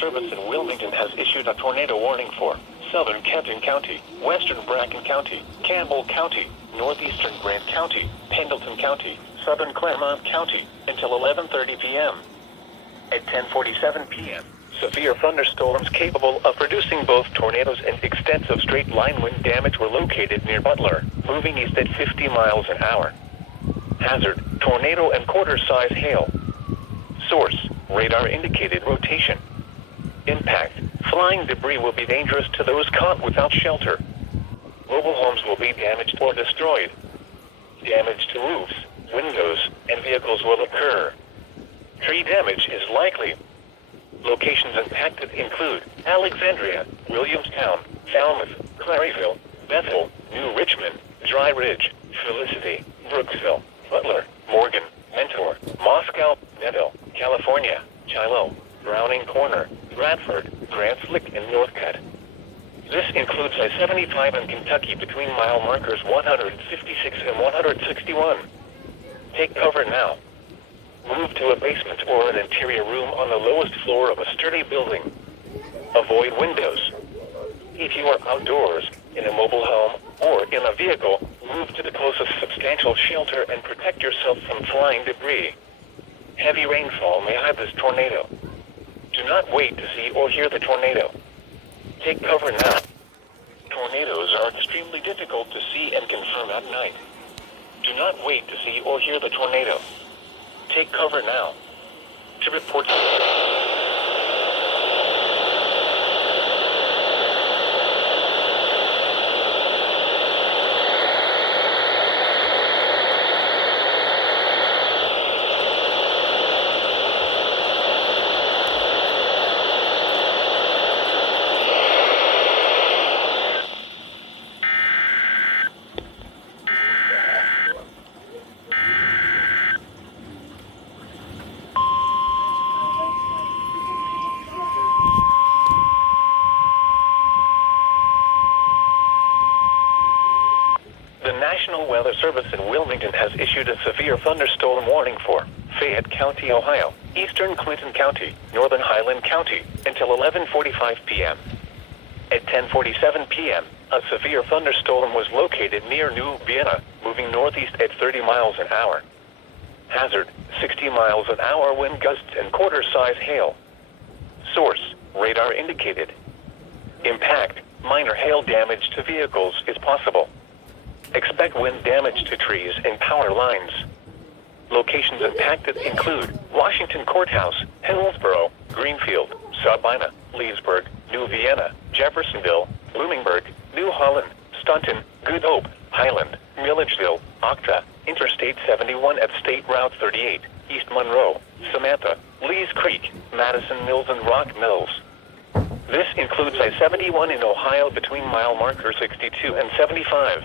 Service in Wilmington has issued a tornado warning for southern Kenton County, western Bracken County, Campbell County, northeastern Grant County, Pendleton County, southern Claremont County, until 11:30 p.m. At 10:47 p.m., severe thunderstorms capable of producing both tornadoes and extensive straight-line wind damage were located near Butler, moving east at 50 miles an hour. Hazard, tornado and quarter-size hail. Source, radar indicated rotation. Impact, flying debris will be dangerous to those caught without shelter. Mobile homes will be damaged or destroyed. Damage to roofs, windows, and vehicles will occur. Tree damage is likely. Locations impacted include Alexandria, Williamstown, Falmouth, Claryville, Bethel, New Richmond, Dry Ridge, Felicity, Brooksville, Butler, Morgan, Mentor, Moscow, Neville, California, Shiloh, Browning Corner, Bradford, Grants Lick, and Northcutt. This includes I-75 in Kentucky between mile markers 156 and 161. Take cover now. Move to a basement or an interior room on the lowest floor of a sturdy building. Avoid windows. If you are outdoors, in a mobile home, or in a vehicle, move to the closest substantial shelter and protect yourself from flying debris. Heavy rainfall may hide this tornado. Do not wait to see or hear the tornado. Take cover now. Tornadoes are extremely difficult to see and confirm at night. Do not wait to see or hear the tornado. Take cover now. To report... The National Weather Service in Wilmington has issued a severe thunderstorm warning for Fayette County, Ohio, eastern Clinton County, northern Highland County, until 11:45 p.m. At 10:47 p.m., a severe thunderstorm was located near New Vienna, moving northeast at 30 miles an hour. Hazard, 60 miles an hour wind gusts and quarter-size hail. Source, radar indicated. Impact, minor hail damage to vehicles is possible. Expect wind damage to trees and power lines. Locations impacted include Washington Courthouse, Hillsborough, Greenfield, Sabina, Leesburg, New Vienna, Jeffersonville, Bloomingburg, New Holland, Staunton, Good Hope, Highland, Milledgeville, Octa, Interstate 71 at State Route 38, East Monroe, Samantha, Lees Creek, Madison Mills and Rock Mills. This includes I-71 in Ohio between mile marker 62 and 75.